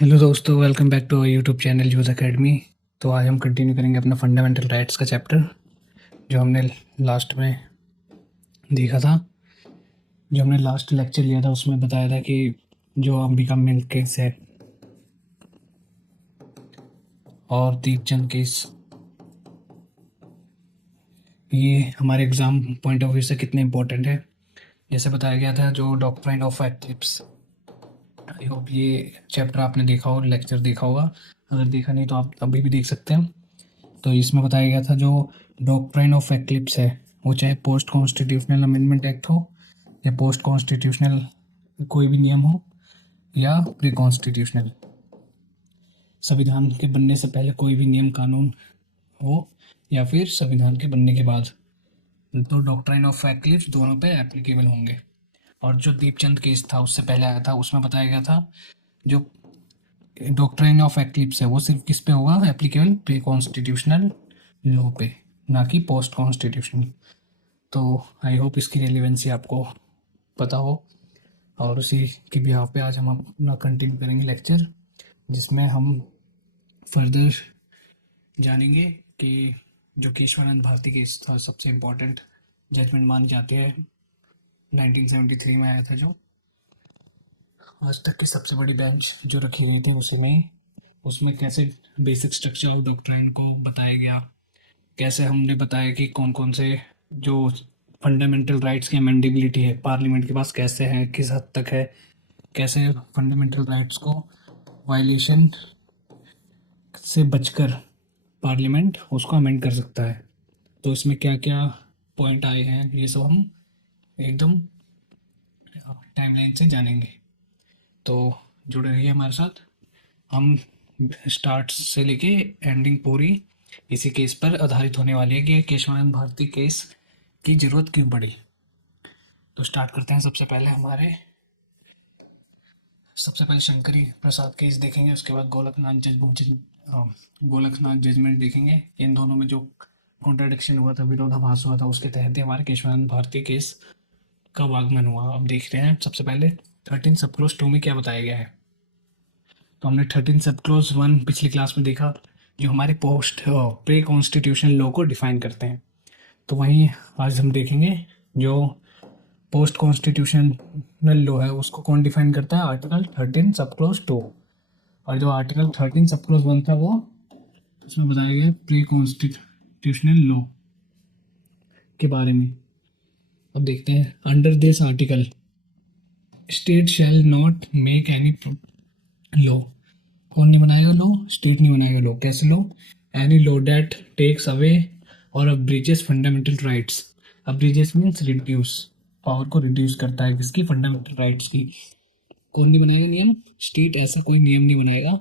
Hello दोस्तों, welcome back to our YouTube channel youth academy. तो आज हम कंटिन्यू करेंगे अपना फंडामेंटल राइट्स का चैप्टर जो हमने लास्ट में देखा था। जो हमने लास्ट लेक्चर लिया था उसमें बताया था कि जो अंबिका मिल्क केस है और दीपचंद केस, ये हमारे एग्ज़ाम पॉइंट ऑफ व्यू से कितने इंपॉर्टेंट है। जैसे बताया गया था जो doctrine of eclipse, I hope ये चैप्टर आपने देखा हो, लेक्चर देखा होगा। अगर देखा नहीं तो आप अभी भी देख सकते हैं। तो इसमें बताया गया था जो डॉक्ट्राइन ऑफ एक्लिप्स है, वो चाहे पोस्ट कॉन्स्टिट्यूशनल अमेंडमेंट एक्ट हो या पोस्ट कॉन्स्टिट्यूशनल कोई भी नियम हो या प्री कॉन्स्टिट्यूशनल, संविधान के बनने से पहले कोई भी नियम कानून हो या फिर संविधान के बनने के बाद, तो डॉक्ट्राइन ऑफ एक्लिप्स दोनों पे एप्लीकेबल होंगे। और जो दीपचंद केस था उससे पहले आया था, उसमें बताया गया था जो डॉक्ट्राइन ऑफ एक्लिप्स है वो सिर्फ किस पे होगा एप्लीकेबल, प्री कॉन्स्टिट्यूशनल लॉ पे, ना कि पोस्ट कॉन्स्टिट्यूशनल। तो आई होप इसकी रेलिवेंसी आपको पता हो। और उसी की बिहाफ पे आज हम अपना कंटिन्यू करेंगे लेक्चर, जिसमें हम फर्दर जानेंगे कि जो केशवानंद भारती केस था सबसे इम्पोर्टेंट जजमेंट माने जाते हैं, 1973 में आया था, जो आज तक की सबसे बड़ी बेंच जो रखी गई थी उसी में, उसमें कैसे बेसिक स्ट्रक्चर ऑफ डॉक्ट्राइन को बताया गया, कैसे हमने बताया कि कौन कौन से जो फंडामेंटल राइट्स की अमेंडेबिलिटी है पार्लियामेंट के पास कैसे है, किस हद तक है, कैसे फंडामेंटल राइट्स को वायलेशन से बचकर पार्लियामेंट उसको अमेंड कर सकता है। तो इसमें क्या क्या पॉइंट आए हैं ये सब हम एकदम टाइमलाइन से जानेंगे। तो जुड़े रहिए हमारे साथ। हम स्टार्ट से लेके एंडिंग पूरी इसी केस पर आधारित होने वाली है कि केशवानंद भारती केस की ज़रूरत क्यों पड़ी। तो स्टार्ट करते हैं। सबसे पहले शंकरी प्रसाद केस देखेंगे, उसके बाद गोलकनाथ जजमेंट देखेंगे। इन दोनों में जो कॉन्ट्राडिक्शन हुआ था, विरोधाभास हुआ था, उसके तहत ही हमारे केशवानंद भारती केस का आगमन हुआ। अब देख रहे हैं सबसे पहले 13 सब क्लोज 2 में क्या बताया गया है। तो हमने 13 सब क्लोज 1 पिछली क्लास में देखा, जो हमारे पोस्ट प्री कॉन्स्टिट्यूशनल लॉ को डिफाइन करते हैं। तो वहीं आज हम देखेंगे जो पोस्ट कॉन्स्टिट्यूशनल लॉ है उसको कौन डिफाइन करता है, आर्टिकल 13 सब क्लोज 2। और जो आर्टिकल 13 सब क्लोज 1 था वो उसमें बताया गया प्री कॉन्स्टिट्यूशनल लॉ के बारे में। अब देखते हैं, under this article state shall not make any law, कौन नहीं बनाएगा लॉ, स्टेट नहीं बनाएगा लॉ। कैसे law, any law that takes away or abridges fundamental rights. Abridges means reduce, power को रिड्यूस करता है किसकी, फंडामेंटल राइट्स की। कौन नहीं बनाएगा नियम, स्टेट ऐसा कोई नियम नहीं बनाएगा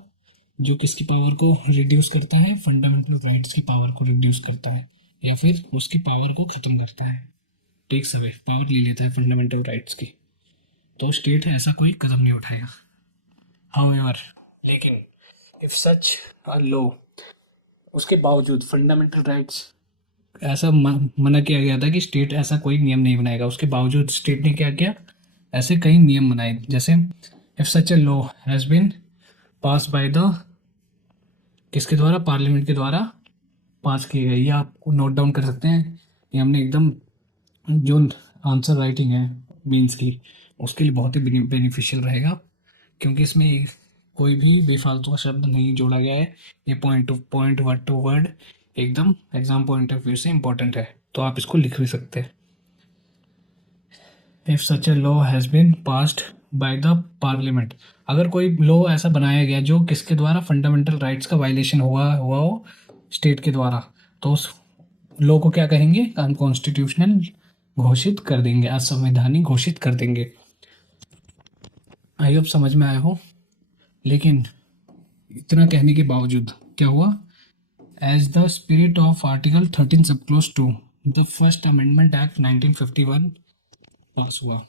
जो किसकी पावर को रिड्यूस करता है, फंडामेंटल राइट्स की पावर को रिड्यूस करता है या फिर उसकी पावर को ख़त्म करता है, टेक्स अवे, पावर ले लेता है फंडामेंटल राइट्स की। तो स्टेट ऐसा कोई कदम नहीं उठाएगा। हाउएवर, लेकिन इफ सच अ लॉ, उसके बावजूद फंडामेंटल राइट्स ऐसा मना किया गया था कि स्टेट ऐसा कोई नियम नहीं बनाएगा, उसके बावजूद स्टेट ने क्या किया, ऐसे कई नियम बनाए। जैसे if such a law has been pass by the, किसके द्वारा, पार्लियामेंट के द्वारा पास किए गए। ये आप नोट डाउन कर सकते हैं। ये हमने एकदम जो आंसर राइटिंग है मीन्स की, उसके लिए बहुत ही बेनिफिशियल रहेगा, क्योंकि इसमें कोई भी बेफालतू का शब्द नहीं जोड़ा गया है। ये point to point, word to word एकदम एग्जाम पॉइंट ऑफ व्यू से इम्पोर्टेंट है, तो आप इसको लिख भी सकते हैं। If such a law has been passed by the parliament, अगर कोई लॉ ऐसा बनाया गया जो किसके द्वारा, फंडामेंटल राइट्स का वायलेशन हुआ हो स्टेट के द्वारा, तो उस लॉ को क्या कहेंगे, अनकॉन्स्टिट्यूशनल घोषित कर देंगे, असंवैधानिक घोषित कर देंगे। आई होप समझ में आया हो। लेकिन इतना कहने के बावजूद क्या हुआ, as the spirit of article 13 sub clause 2 the first amendment act 1951 pass हुआ।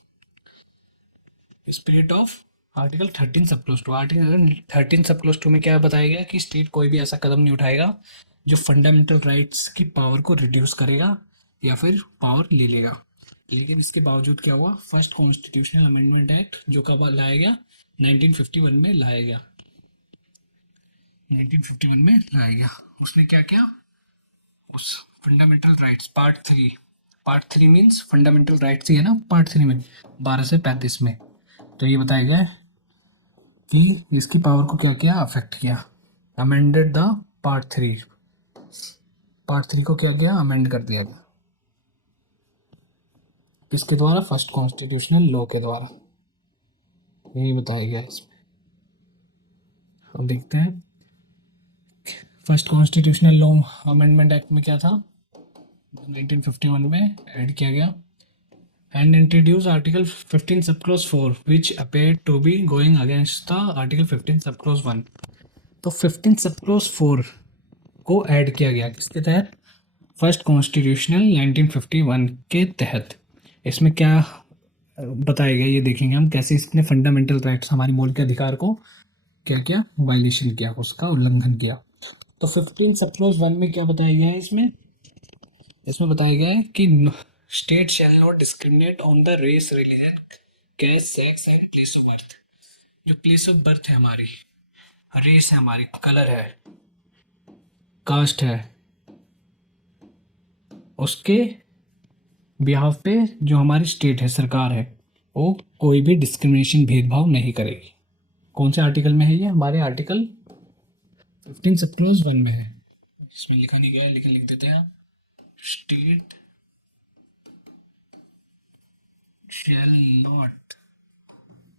Spirit of article 13 sub clause 2, article 13 sub clause 2 में क्या बताया गया कि स्टेट कोई भी ऐसा कदम नहीं उठाएगा जो फंडामेंटल राइट्स की पावर को रिड्यूस करेगा या फिर पावर ले लेगा। लेकिन इसके बावजूद क्या हुआ, फर्स्ट कॉन्स्टिट्यूशनल अमेंडमेंट एक्ट जो कब लाया गया, 1951 में लाया गया। 1951 में लाया गया। उसने क्या किया, उस fundamental rights part 3 means fundamental rights ही है ना पार्ट 3 में, 12 से 35 में। तो ये बताया गया है कि इसकी पावर को क्या किया, अफेक्ट किया, अमेंडेड द पार्ट 3। पार्ट 3 को क्या किया, अमेंड कर दिया गया। किसके द्वारा, फर्स्ट कॉन्स्टिट्यूशनल लॉ के द्वारा, यही बताया गया इसमें। अब देखते हैं first constitutional law amendment act में क्या था, 1951 में ऐड किया गया। And introduce Article 15 subclause 4 which appeared to be going against the Article 15 subclause 1। तो 15 subclause 4 को ऐड किया गया किसके तहत, फर्स्ट कॉन्स्टिट्यूशनल 1951 के तहत। इसमें क्या बताया गया ये देखेंगे हम, कैसे इसने फंडामेंटल राइट्स, हमारी मौलिक अधिकार को क्या किया, वायलेशन किया, उसका उल्लंघन किया। तो 15 सबक्लॉज 1 में क्या बताया गया है, इसमें बताया गया है कि state shall not discriminate on the race, religion, caste, sex and place of birth. जो प्लेस ऑफ बर्थ है हमारी, रेस है हमारी, कलर है, कास्ट है, उसके बिहाफ पे जो हमारी स्टेट है, सरकार है, वो कोई भी डिस्क्रिमिनेशन, भेदभाव नहीं करेगी। कौन से आर्टिकल में है ये, हमारे आर्टिकल 15 सब क्लॉज 1 में है। इसमें लिखा नहीं गया है लेकिन लिख देते हैं, state shall not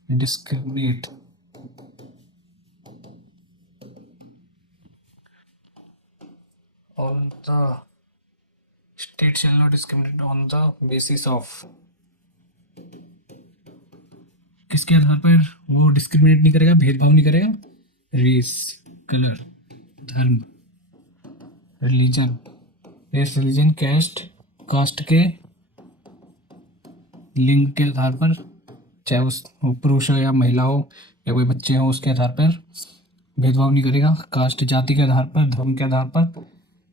discriminate on the state shall not discriminate on the basis of, किसके आधार पर वो डिस्क्रिमिनेट नहीं करेगा, भेदभाव नहीं करेगा, रेस, कलर, धर्म, रिलीजन, रेस, रिलीजन, कास्ट के लिंग के आधार पर, चाहे उस पुरुष हो या महिला हो या कोई बच्चे हो, उसके आधार पर भेदभाव नहीं करेगा, कास्ट, जाति के आधार पर, धर्म के आधार पर,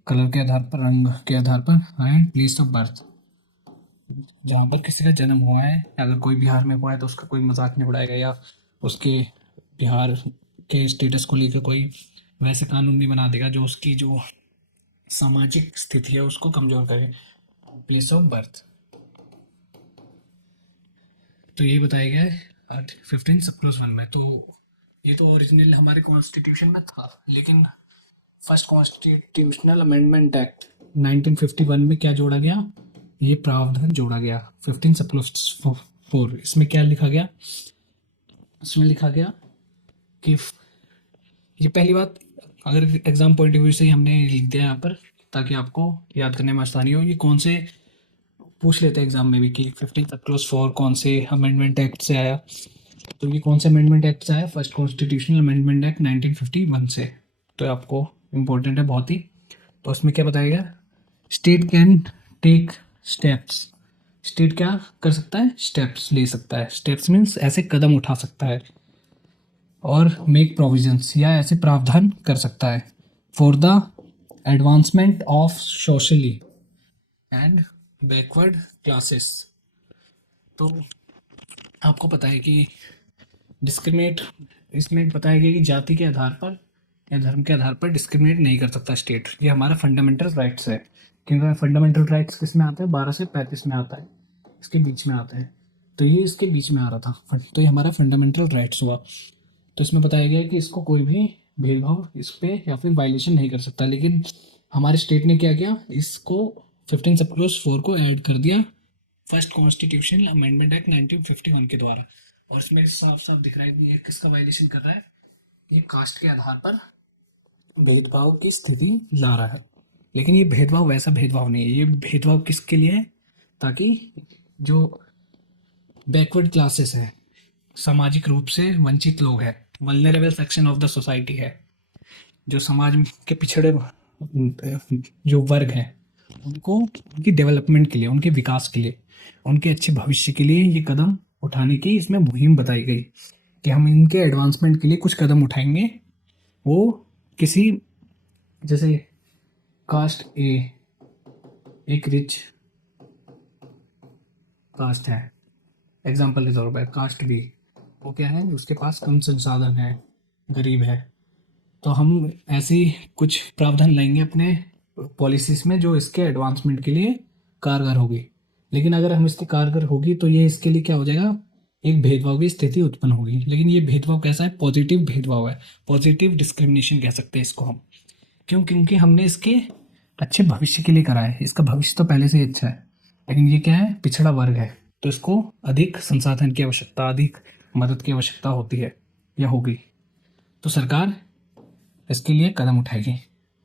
कलर के आधार पर, रंग के आधार पर, एंड प्लेस ऑफ बर्थ, जहाँ पर किसी का जन्म हुआ है। अगर कोई बिहार में हुआ है तो उसका कोई मजाक नहीं उड़ाएगा, या उसके बिहार के स्टेटस को लेकर कोई वैसे कानून नहीं बना देगा जो उसकी जो सामाजिक स्थिति है उसको कमजोर करे। प्लेस ऑफ बर्थ, तो ये बताया गया है 15 सब क्लॉज 1 में। तो ये तो ओरिजिनल हमारे कॉन्स्टिट्यूशन में था, लेकिन फर्स्ट कॉन्स्टिट्यूशनल अमेंडमेंट एक्ट 1951 में क्या जोड़ा गया, ये प्रावधान जोड़ा गया 15 सब क्लॉज 4। इसमें क्या लिखा गया, इसमें लिखा गया कि ये पहली बात, अगर एग्जाम पॉइंट ऑफ व्यू से ही हमने लिख दिया यहाँ पर ताकि आपको याद करने में आसानी हो। ये कौन से पूछ लेते हैं एग्जाम में भी कि 15 सब क्लॉज 4 कौन से अमेंडमेंट एक्ट से आया, तो ये कौन से अमेंडमेंट एक्ट से आया, फर्स्ट कॉन्स्टिट्यूशनल अमेंडमेंट एक्ट 1951 से। तो आपको इम्पोर्टेंट है बहुत ही। तो उसमें क्या बताया गया, state can take steps, state क्या कर सकता है, स्टेप्स ले सकता है, स्टेप्स मीन्स ऐसे कदम उठा सकता है, और मेक प्रोविजंस या ऐसे प्रावधान कर सकता है, for the advancement of socially and backward classes. तो आपको पता है कि डिस्क्रिमिनेट, इसमें बताया गया कि जाति के आधार पर या धर्म के आधार पर डिस्क्रिमिनेट नहीं कर सकता स्टेट। ये हमारा फंडामेंटल राइट्स है, क्योंकि फंडामेंटल राइट्स किस में आता है, 12 से 35 में आता है, इसके बीच में आता है। तो ये इसके बीच में आ रहा था, तो ये हमारा फंडामेंटल राइट्स हुआ। तो इसमें बताया गया कि इसको कोई भी भेदभाव इस पर या फिर वायलेशन नहीं कर सकता। लेकिन हमारे स्टेट ने क्या किया, इसको 15 सब क्लॉज 4 को ऐड कर दिया फर्स्ट कॉन्स्टिट्यूशनल अमेंडमेंट एक्ट 1951 के द्वारा। और इसमें साफ साफ दिख रहा है कि ये किसका वायलेशन कर रहा है, ये कास्ट के आधार पर भेदभाव की स्थिति ला रहा है। लेकिन ये भेदभाव वैसा भेदभाव नहीं है, ये भेदभाव किसके लिए है, ताकि जो बैकवर्ड क्लासेस हैं, सामाजिक रूप से वंचित लोग हैं, vulnerable section of the society है, जो समाज के पिछड़े जो वर्ग हैं, उनको उनकी डेवलपमेंट के लिए, उनके विकास के लिए, उनके अच्छे भविष्य के लिए ये कदम उठाने की इसमें मुहिम बताई गई कि हम इनके एडवांसमेंट के लिए कुछ कदम उठाएंगे। वो किसी, जैसे कास्ट ए एक रिच कास्ट है, एग्जाम्पल के तौर पर कास्ट बी वो क्या है, उसके पास कम संसाधन है, गरीब है, तो हम ऐसे ही कुछ प्रावधान लाएंगे अपने पॉलिसीज में जो इसके एडवांसमेंट के लिए कारगर होगी। लेकिन अगर हम इसकी कारगर होगी तो ये इसके लिए क्या हो जाएगा, एक भेदभाव की स्थिति उत्पन्न होगी। लेकिन ये भेदभाव कैसा है, पॉजिटिव भेदभाव है, पॉजिटिव डिस्क्रिमिनेशन कह सकते हैं इसको हम। क्यों? क्योंकि हमने इसके अच्छे भविष्य के लिए करा है। इसका भविष्य तो पहले से ही अच्छा है, लेकिन ये क्या है, पिछड़ा वर्ग है, तो इसको अधिक संसाधन की आवश्यकता, अधिक मदद की आवश्यकता होती है या होगी। तो सरकार इसके लिए कदम उठाएगी।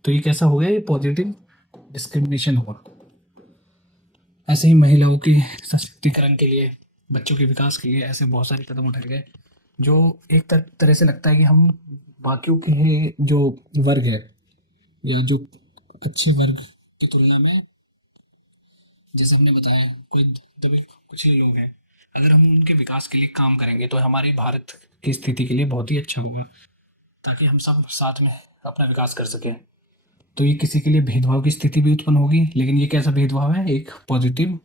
तो ये कैसा हो गया, ये पॉजिटिव डिस्क्रिमिनेशन हुआ। ऐसे ही महिलाओं की सशक्तिकरण के लिए, बच्चों के विकास के लिए ऐसे बहुत सारे कदम उठाए गए, जो एक तरह से लगता है कि हम बाकियों के जो वर्ग है या जो अच्छे वर्ग की तुलना में, जैसे हमने बताया, कोई दबे कुछ ही लोग हैं, अगर हम उनके विकास के लिए काम करेंगे तो हमारे भारत की स्थिति के लिए बहुत ही अच्छा होगा, ताकि हम सब साथ में अपना विकास कर सकें। तो ये किसी के लिए भेदभाव की स्थिति भी उत्पन्न होगी, लेकिन ये कैसा भेदभाव है, एक पॉजिटिव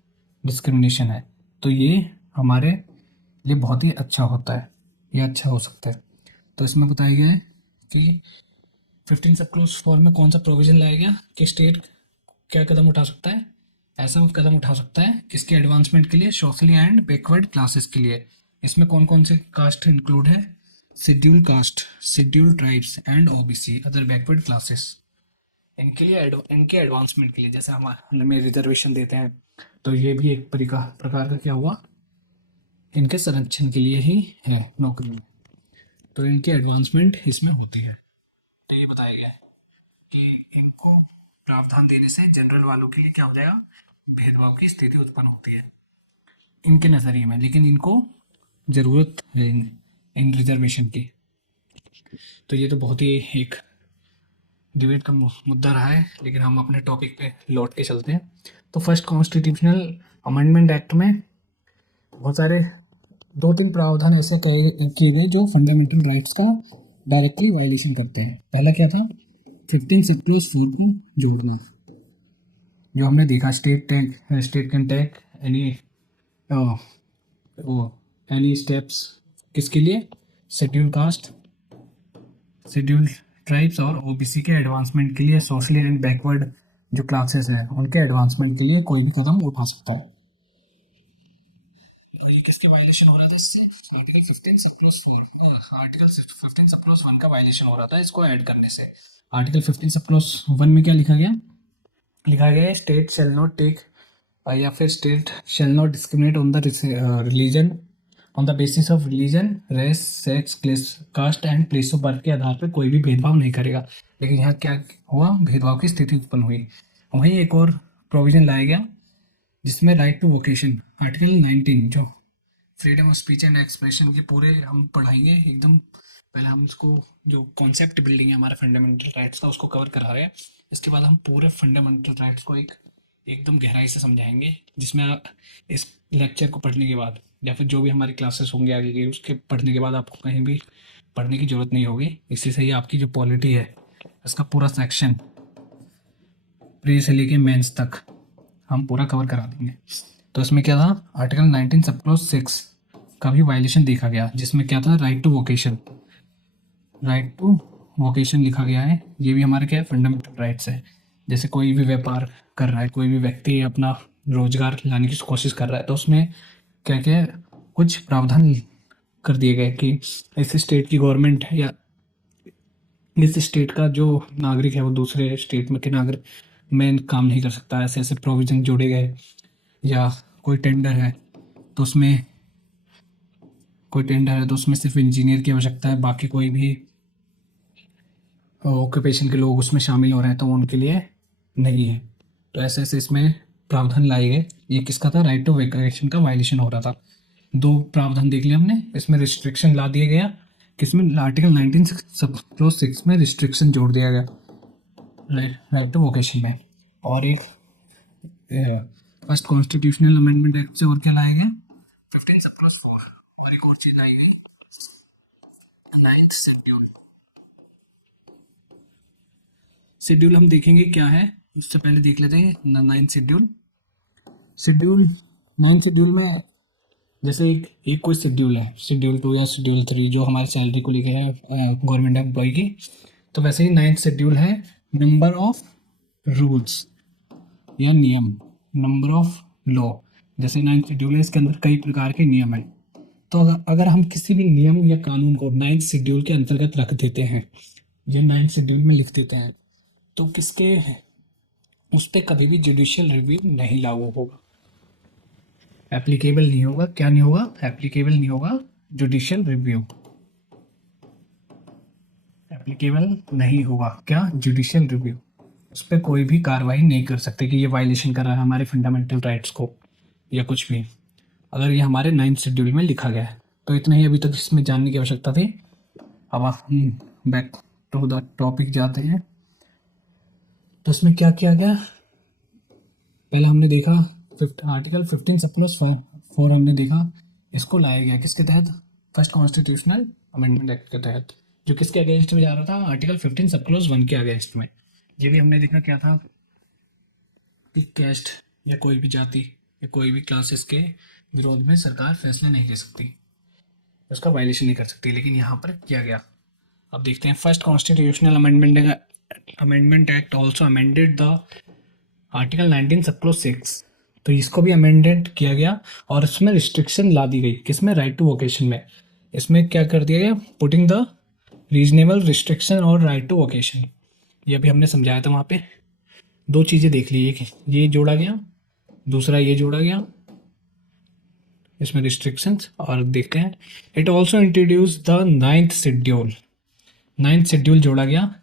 डिस्क्रिमिनेशन है। तो ये हमारे लिए बहुत ही अच्छा होता है, ये अच्छा हो सकता है। तो इसमें बताया गया है कि 15 सब क्लोज 4 में कौन सा प्रोविजन लाया गया कि स्टेट क्या कदम उठा सकता है, ऐसा कदम उठा सकता है किसके एडवांसमेंट के लिए, सोशली एंड बैकवर्ड क्लासेस के लिए। इसमें कौन कौन से कास्ट इंक्लूड है, schedule caste, schedule tribes and OBC other backward classes. इनके लिए इनके एडवांसमेंट के लिए, जैसे हमें रिजर्वेशन देते हैं, तो ये भी एक प्रकार का क्या हुआ, इनके संरक्षण के लिए ही है नौकरी में। तो इनकी एडवांसमेंट इसमें होती है। तो ये बताया गया है कि इनको प्रावधान देने से जनरल वालों के लिए क्या हो जाएगा, भेदभाव की स्थिति उत्पन्न होती है इनके नज़रिए में, लेकिन इनको ज़रूरत है इन रिजर्वेशन की। तो ये तो बहुत ही एक डिबेट का मुद्दा रहा है, लेकिन हम अपने टॉपिक पे लौट के चलते हैं। तो फर्स्ट कॉन्स्टिट्यूशनल अमेंडमेंट एक्ट में बहुत सारे 2-3 प्रावधान ऐसे किए गए जो फंडामेंटल राइट्स का डायरेक्टली वायलेशन करते हैं। पहला क्या था, 15 सब क्लोज 4 को जोड़ना, जो हमने देखा, state can take any steps किसके लिए, शेड्यूल कास्ट, शेड्यूल ट्राइब्स और ओबीसी के एडवांसमेंट के लिए, सोशली एंड बैकवर्ड जो क्लासेस हैं उनके एडवांसमेंट के लिए कोई भी कदम उठा सकता है। ये किसकी वायलेशन हो रहा था इससे, आर्टिकल 15 सब क्लोज 4, आर्टिकल 15 सब क्लोज 1 का वायलेशन हो रहा था इसको ऐड करने से। आर्टिकल 15 सब क्लोज 1 में क्या लिखा गया, लिखा गया है स्टेट शैल नॉट टेक या फिर state shall not discriminate on the religion, on the basis of religion, race, sex, caste and place of birth के आधार पर कोई भी भेदभाव नहीं करेगा। लेकिन यहाँ क्या हुआ, भेदभाव की स्थिति उत्पन्न हुई। वहीं एक और प्रोविजन लाया गया जिसमें राइट टू वोकेशन, आर्टिकल 19, जो freedom of speech and expression के पूरे हम पढ़ाएंगे एकदम। पहले हम इसको जो कॉन्सेप्ट बिल्डिंग है हमारे फंडामेंटल राइट्स का उसको कवर करा रहे हैं। इसके बाद हम पूरे फंडामेंटल राइट्स को एकदम गहराई से समझाएंगे, जिसमें इस लेक्चर को पढ़ने के बाद या फिर जो भी हमारी क्लासेस होंगे आगे की, उसके पढ़ने के बाद आपको कहीं भी पढ़ने की ज़रूरत नहीं होगी। इसी से ही आपकी जो पॉलिटी है इसका पूरा सेक्शन प्री से लेके मेंस तक हम पूरा कवर करा देंगे। तो इसमें क्या था, आर्टिकल 19 सब क्लोज 6 का भी वायलेशन देखा गया, जिसमें क्या था, right to vocation, right to vocation लिखा गया है। ये भी हमारे क्या है, फंडामेंटल राइट्स है। जैसे कोई भी व्यापार कर रहा है, कोई भी व्यक्ति अपना रोजगार लाने की कोशिश कर रहा है, तो उसमें क्या क्या कुछ प्रावधान कर दिए गए कि इस स्टेट की गवर्नमेंट या इस स्टेट का जो नागरिक है वो दूसरे स्टेट में के नागरिक में काम नहीं कर सकता। ऐसे ऐसे प्रोविजन जोड़े गए। या कोई टेंडर है तो उसमें सिर्फ इंजीनियर की आवश्यकता है, बाकी कोई भी ऑक्यूपेशन के लोग उसमें शामिल हो रहे हैं तो उनके लिए नहीं है। तो ऐसे ऐसे इसमें प्रावधान लाए गए। ये किसका था, राइट टू वेकेशन का वायलेशन हो रहा था। 2 प्रावधान देख लिया हमने। इसमें रिस्ट्रिक्शन ला दिया गया, किसमें, आर्टिकल 19 सब क्लोज 6 में रिस्ट्रिक्शन जोड़ दिया गया राइट टू वोकेशन में। और एक फर्स्ट कॉन्स्टिट्यूशनल अमेंडमेंट एक्ट से और क्या लाया गया, 15 सब क्लोज 4, और एक और चीज लाई गई, 9th शेड्यूल। शेड्यूल हम देखेंगे क्या है, उससे पहले देख लेते हैं 9th schedule. Schedule 9th schedule में जैसे एक कोई शेड्यूल है, शेड्यूल 2 या शेड्यूल 3, जो हमारी सैलरी को लेकर है गवर्नमेंट एम्प्लॉय की, तो वैसे ही नाइन्थ शेड्यूल है नंबर ऑफ रूल्स या नियम, नंबर ऑफ लॉ। जैसे नाइन्थ शेड्यूल है, इसके अंदर कई प्रकार के नियम हैं। तो अगर हम किसी भी नियम या कानून को नाइन्थ शेड्यूल के अंतर्गत रख देते हैं, ये नाइन्थ शेड्यूल में लिख देते हैं, तो किसके उस पर कभी भी जुडिशियल रिव्यू नहीं लागू होगा, एप्लीकेबल नहीं होगा। क्या नहीं होगा? एप्लीकेबल नहीं होगा जुडिशियल रिव्यू, एप्लीकेबल नहीं होगा क्या? Judicial review. उस पर कोई भी कार्रवाई नहीं कर सकते कि ये वायलेशन कर रहा है हमारे फंडामेंटल राइट्स को या कुछ भी, अगर ये हमारे नाइन्थ शेड्यूल में लिखा गया है। तो इतना ही अभी तक इसमें जानने की आवश्यकता थी। अब हम बैक टू द टॉपिक जाते हैं। तो इसमें क्या किया गया? पहले हमने देखा आर्टिकल 15 सब क्लॉज 4 हमने देखा, इसको लाया गया किसके तहत? फर्स्ट कॉन्स्टिट्यूशनल अमेंडमेंट एक्ट के तहत, जो किसके अगेंस्ट में जा रहा था? आर्टिकल 15 सब क्लॉज 1 के अगेंस्ट में। ये भी हमने देखा क्या था कि कैस्ट या कोई भी जाति या कोई भी क्लासेस के विरोध में सरकार फैसले नहीं ले सकती, उसका वायलेशन नहीं कर सकती, लेकिन यहाँ पर किया गया। अब देखते हैं first constitutional amendment act also amended the article 19 sub clause 6। तो इसको भी अमेंडेड किया गया और इसमें रिस्ट्रिक्शन ला दी गई, किसमें? राइट टू वोकेशन में। इसमें क्या कर दिया गया? पुटिंग द रीजनेबल रिस्ट्रिक्शन और राइट टू वोकेशन। ये अभी हमने समझाया था वहाँ पे। दो चीज़ें देख ली, एक ये जोड़ा गया, दूसरा ये जोड़ा गया इसमें रिस्ट्रिक्शंस। और देखते हैं it also introduce the ninth schedule जोड़ा गया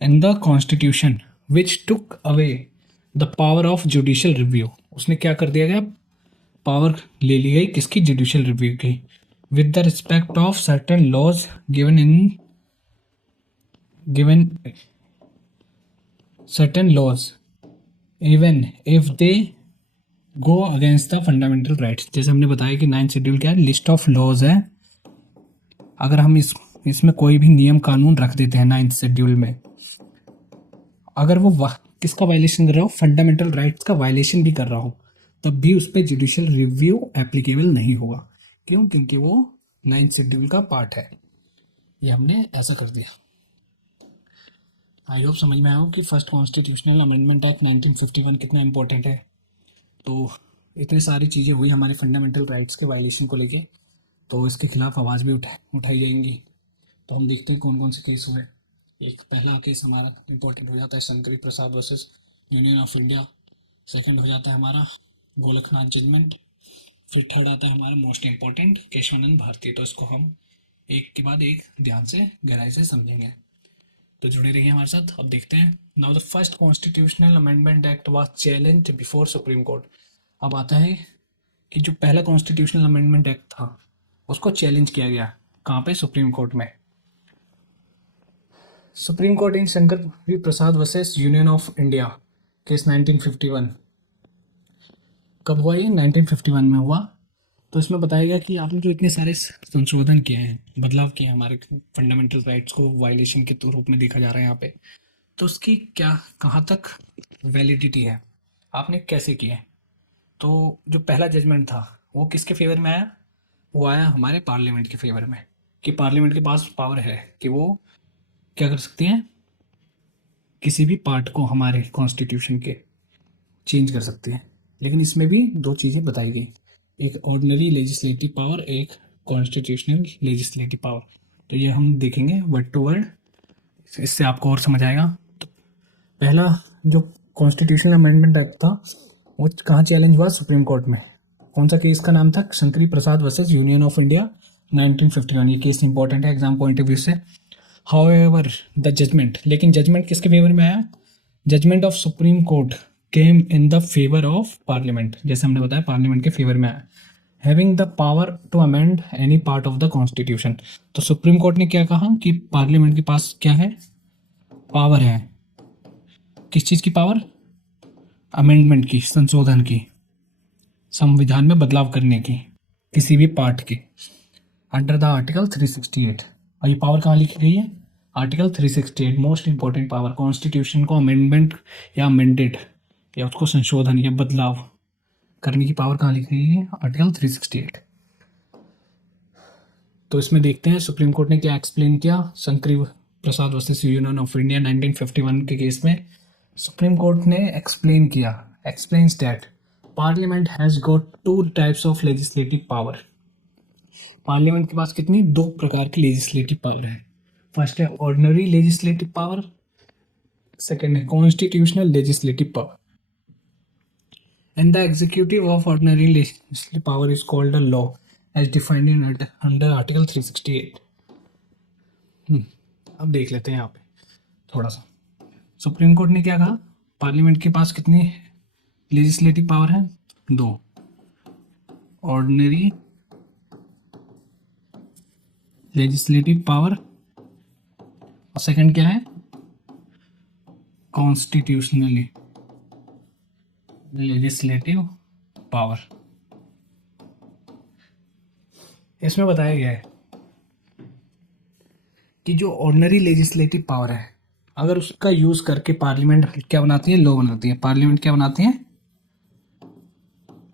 in the constitution which took away the power of judicial review. उसने क्या कर दिया गया? पावर ले ली गई किसकी? जुडिशियल रिव्यू की, with the respect of certain laws given certain laws even if they go against the fundamental rights। जैसे हमने बताया कि नाइन्थ शेड्यूल क्या है? लिस्ट ऑफ लॉज है। अगर हम इसमें कोई भी नियम कानून रख देते हैं नाइन्थ शेड्यूल में, अगर वो किसका वायलेशन कर रहा हो? फंडामेंटल राइट्स का वायलेशन भी कर रहा हो, तब भी उस पर जुडिशियल रिव्यू एप्लीकेबल नहीं होगा। क्यों? क्योंकि वो नाइन्थ शेड्यूल का पार्ट है। ये हमने ऐसा कर दिया। आई होप समझ में आया हो कि फर्स्ट कॉन्स्टिट्यूशनल अमेंडमेंट एक्ट 1951 कितना इंपॉर्टेंट है। तो इतनी सारी चीज़ें हुई हमारे फंडामेंटल राइट्स के वायलेशन को लेके, तो इसके खिलाफ आवाज़ भी उठाई जाएंगी। तो हम देखते हैं कौन कौन से केस हुए। एक पहला केस हमारा इंपॉर्टेंट हो जाता है Shankari Prasad versus union of India. Second हो जाता है हमारा गोलकनाथ जजमेंट। फिर थर्ड आता है हमारा मोस्ट इंपॉर्टेंट केशवानंद भारती। तो इसको हम एक के बाद एक ध्यान से गहराई से समझेंगे, तो जुड़े रहिए हमारे साथ। अब देखते हैं। Now the first constitutional amendment act was challenged before supreme court. अब आता है कि जो पहला कॉन्स्टिट्यूशनल अमेंडमेंट एक्ट था उसको चैलेंज किया गया, कहाँ पे? सुप्रीम कोर्ट में। Supreme court in Shankar Prasad versus union of India case 1951। कब हुआ ये? 1951 में हुआ। तो इसमें बताया गया कि आपने जो इतने सारे संशोधन किए हैं, बदलाव किए हैं हमारे फंडामेंटल राइट्स को वायलेशन के रूप में देखा जा रहा है यहाँ पे, तो उसकी क्या कहाँ तक वैलिडिटी है, आपने कैसे किए? तो जो पहला जजमेंट था वो किसके फेवर में आया? वो आया हमारे पार्लियामेंट के फेवर में, कि पार्लियामेंट के पास पावर है कि वो क्या कर सकती हैं? किसी भी पार्ट को हमारे कॉन्स्टिट्यूशन के चेंज कर सकते हैं। लेकिन इसमें भी दो चीज़ें बताई गई, एक ऑर्डिनरी लेजिस्लेटिव पावर, एक कॉन्स्टिट्यूशनल लेजिस्लेटिव पावर। तो ये हम देखेंगे वर्ड टू वर्ड, इससे आपको और समझ आएगा। तो पहला जो कॉन्स्टिट्यूशनल अमेंडमेंट एक्ट था वो कहाँ चैलेंज हुआ? सुप्रीम कोर्ट में। कौन सा केस का नाम था? Shankari Prasad versus union of India 1951। ये केस इंपॉर्टेंट है एग्जाम पॉइंट ऑफ व्यू से। हाउएवर द जजमेंट, लेकिन जजमेंट किसके फेवर में आया? Judgement of supreme court came in the favour of parliament. जैसे हमने बताया पार्लियामेंट के फेवर में आया। Having the power to amend any part of the constitution. तो सुप्रीम कोर्ट ने क्या कहा कि पार्लियामेंट के पास क्या है? पावर है। किस चीज़ की पावर? अमेंडमेंट की, संशोधन की, संविधान में बदलाव करने की, किसी भी पार्ट की, अंडर द आर्टिकल 368। और ये पावर कहाँ लिखी गई है? Article 368। Most important power, constitution को अमेंडमेंट या अमेंडेड या उसको संशोधन या बदलाव करने की पावर कहाँ लिखी गई है? आर्टिकल 368। तो इसमें देखते हैं सुप्रीम कोर्ट ने क्या एक्सप्लेन किया Shankari Prasad versus union of India 1951 के केस में सुप्रीम कोर्ट ने explains that parliament has got two types of legislative power. Parliament के पास कितनी दो प्रकार की लेजिस्लेटिव पावर है। फर्स्ट है ऑर्डिनरी लेजिस्लेटिव पावर, सेकेंड है constitutional legislative power. And the executive of ordinary legislative power is called a law as defined in under article 368। अब देख लेते हैं यहाँ पे थोड़ा सा सुप्रीम कोर्ट ने क्या कहा, पार्लियामेंट के पास कितनी लेजिस्लेटिव पावर है, दो, ऑर्डिनरी लेजिस्लेटिव पावर और सेकंड क्या है, कॉन्स्टिट्यूशनली लेजिस्लेटिव पावर। इसमें बताया गया है कि जो ऑर्डिनरी लेजिस्लेटिव पावर है, अगर उसका यूज करके पार्लियामेंट क्या बनाती है, लॉ बनाती है। पार्लियामेंट क्या बनाती है,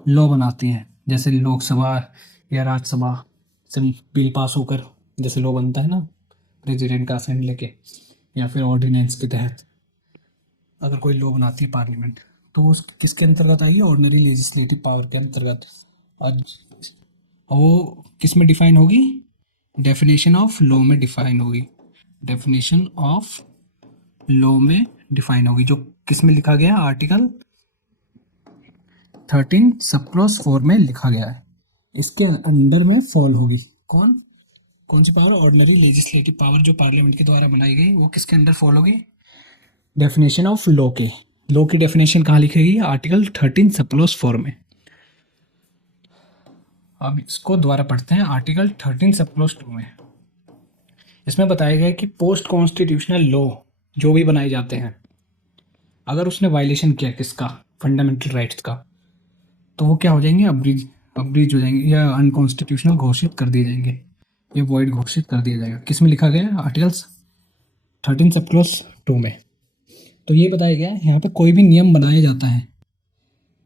लॉ बनाती है। जैसे लोकसभा या राज्यसभा से बिल पास होकर जैसे लॉ बनता है ना, प्रेसिडेंट का असेंट लेके, या फिर ऑर्डिनेंस के तहत अगर कोई लॉ बनाती है पार्लियामेंट, तो उस किसके अंतर्गत आएगी, ऑर्डिनरी लेजिस्लेटिव पावर के अंतर्गत। और वो किस में डिफाइन होगी, डेफिनेशन ऑफ लॉ में डिफाइन होगी। डेफिनेशन ऑफ लॉ में डिफाइन होगी, जो किस में लिखा गया है, आर्टिकल 13 सब क्लॉज 4 में लिखा गया है। इसके अंडर में फॉल होगी कौन सी पावर, ऑर्डिनरी लेजिस्लेटिव पावर जो पार्लियामेंट के द्वारा बनाई गई, वो किसके अंडर फॉल होगी, डेफिनेशन ऑफ लॉ के। लॉ की डेफिनेशन कहाँ लिखेगी, आर्टिकल 13 सब क्लॉज 4 में। अब इसको दोबारा पढ़ते हैं, आर्टिकल 13 सब क्लॉज 2 में। इसमें बताया गया कि पोस्ट कॉन्स्टिट्यूशनल लॉ जो भी बनाए जाते हैं, अगर उसने वायलेशन किया किसका, फंडामेंटल राइट्स का, तो वो क्या हो जाएंगे, अब्रीज हो जाएंगे या अनकॉन्स्टिट्यूशनल घोषित कर दिए जाएंगे, ये वॉइड घोषित कर दिया जाएगा। किस में लिखा गया है, आर्टिकल्स 13 सब क्लॉज 2 में। तो ये बताया गया है यहाँ पे कोई भी नियम बनाया जाता है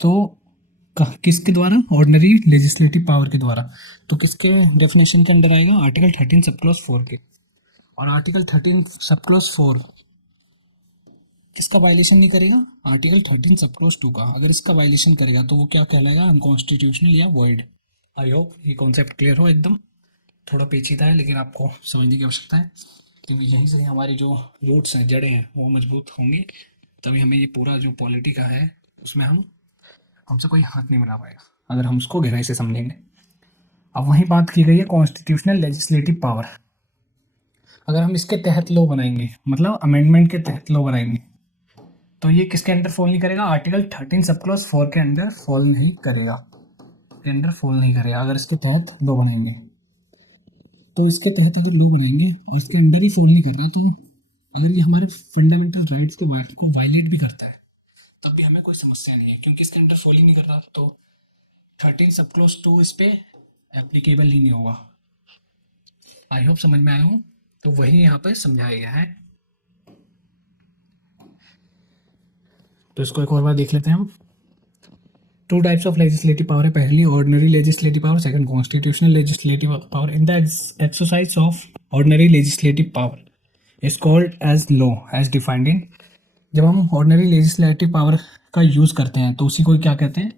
तो किसके द्वारा, ऑर्डिनरी लेजिस्लेटिव पावर के द्वारा। तो किसके डेफिनेशन के अंडर आएगा, आर्टिकल 13 सब क्लॉज 4 के। और आर्टिकल 13 सब क्लॉज 4 किसका वायलेशन नहीं करेगा, आर्टिकल 13 सब क्लॉज 2 का। अगर इसका वायलेशन करेगा तो वो क्या कहलाएगा, अनकॉन्स्टिट्यूशनल या वॉइड। आई होप ये कॉन्सेप्ट क्लियर हो एकदम। थोड़ा पेचीदा है लेकिन आपको समझने की आवश्यकता है, क्योंकि यहीं से हमारी जो रूट्स हैं, जड़ें हैं, वो मजबूत होंगी, तभी हमें ये पूरा जो पॉलिटी का है उसमें हमसे कोई हाथ नहीं मिला पाएगा, अगर हम उसको गहराई से समझेंगे। अब वहीं बात की गई है कॉन्स्टिट्यूशनल लेजिस्लेटिव पावर। अगर हम इसके तहत लॉ बनाएंगे, मतलब अमेंडमेंट के तहत लॉ बनाएंगे, तो ये किसके अंडर फॉल नहीं करेगा, आर्टिकल 13 सब क्लॉज 4 के अंडर फॉल नहीं करेगा, अगर इसके तहत लॉ बनाएंगे। तो इसके तहत अगर लॉ बनाएंगे और इसके अंडर ही फॉल नहीं कर रहा, तो अगर ये हमारे फंडामेंटल राइट्स को वायलेट भी करता है, तब भी हमें कोई समस्या नहीं है, क्योंकि इसके अंडर फॉल ही नहीं कर रहा। तो 13 सब क्लॉज 2 इस पे एप्लीकेबल ही नहीं होगा। आई होप समझ में आया हूँ। तो वही यहाँ पे समझाया गया है। तो इसको एक और बार देख लेते हैं हम। Two types of legislative power है, पहली ordinary legislative power, second constitutional legislative power. In the exercise of ordinary legislative power is called as law as defined in. जब हम ऑर्डिनरी लेजिस्लेटिव पावर का यूज़ करते हैं तो उसी को क्या कहते हैं,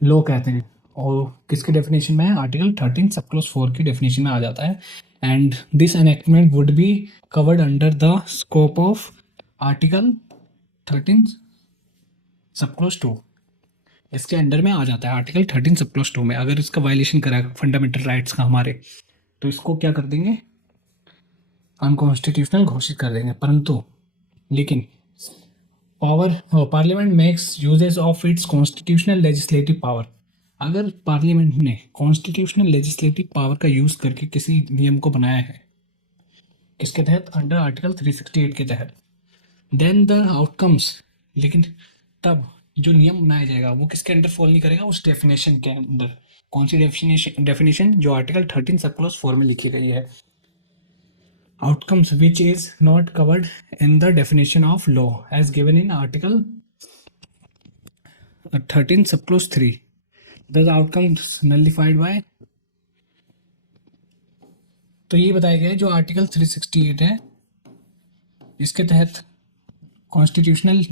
लॉ कहते हैं। और किसके डेफिनेशन में है, आर्टिकल 13 सब क्लॉज 4 की डेफिनेशन में आ जाता है। And this enactment would be covered under the scope of article 13 sub clause 2। इसके अंडर में आ जाता है आर्टिकल 13 सब क्लॉज 2 में। अगर इसका वायलेशन करा फंडामेंटल राइट्स का हमारे, तो इसको क्या कर देंगे, अनकॉन्स्टिट्यूशनल घोषित कर देंगे। परंतु लेकिन parliament makes uses of its constitutional legislative power. अगर पार्लियामेंट ने कॉन्स्टिट्यूशनल लेजिस्लेटिव पावर का यूज करके किसी नियम को बनाया है, किसके तहत, अंडर आर्टिकल 368 के तहत, देन द आउटकम्स, लेकिन तब जो नियम बनाया जाएगा वो किसके अंडर फॉल नहीं करेगा, उस डेफिनेशन के अंदर। कौन सी डेफिनेशन, जो आर्टिकल 13 सब क्लॉज 4 में लिखी गई है। Outcomes which is not covered in the definition of law as given in article 13 sub clause 3. Thus outcomes nullified by। तो ये बताया गया है जो आर्टिकल 368 है इसके तहत कॉन्स्टिट्यूशनल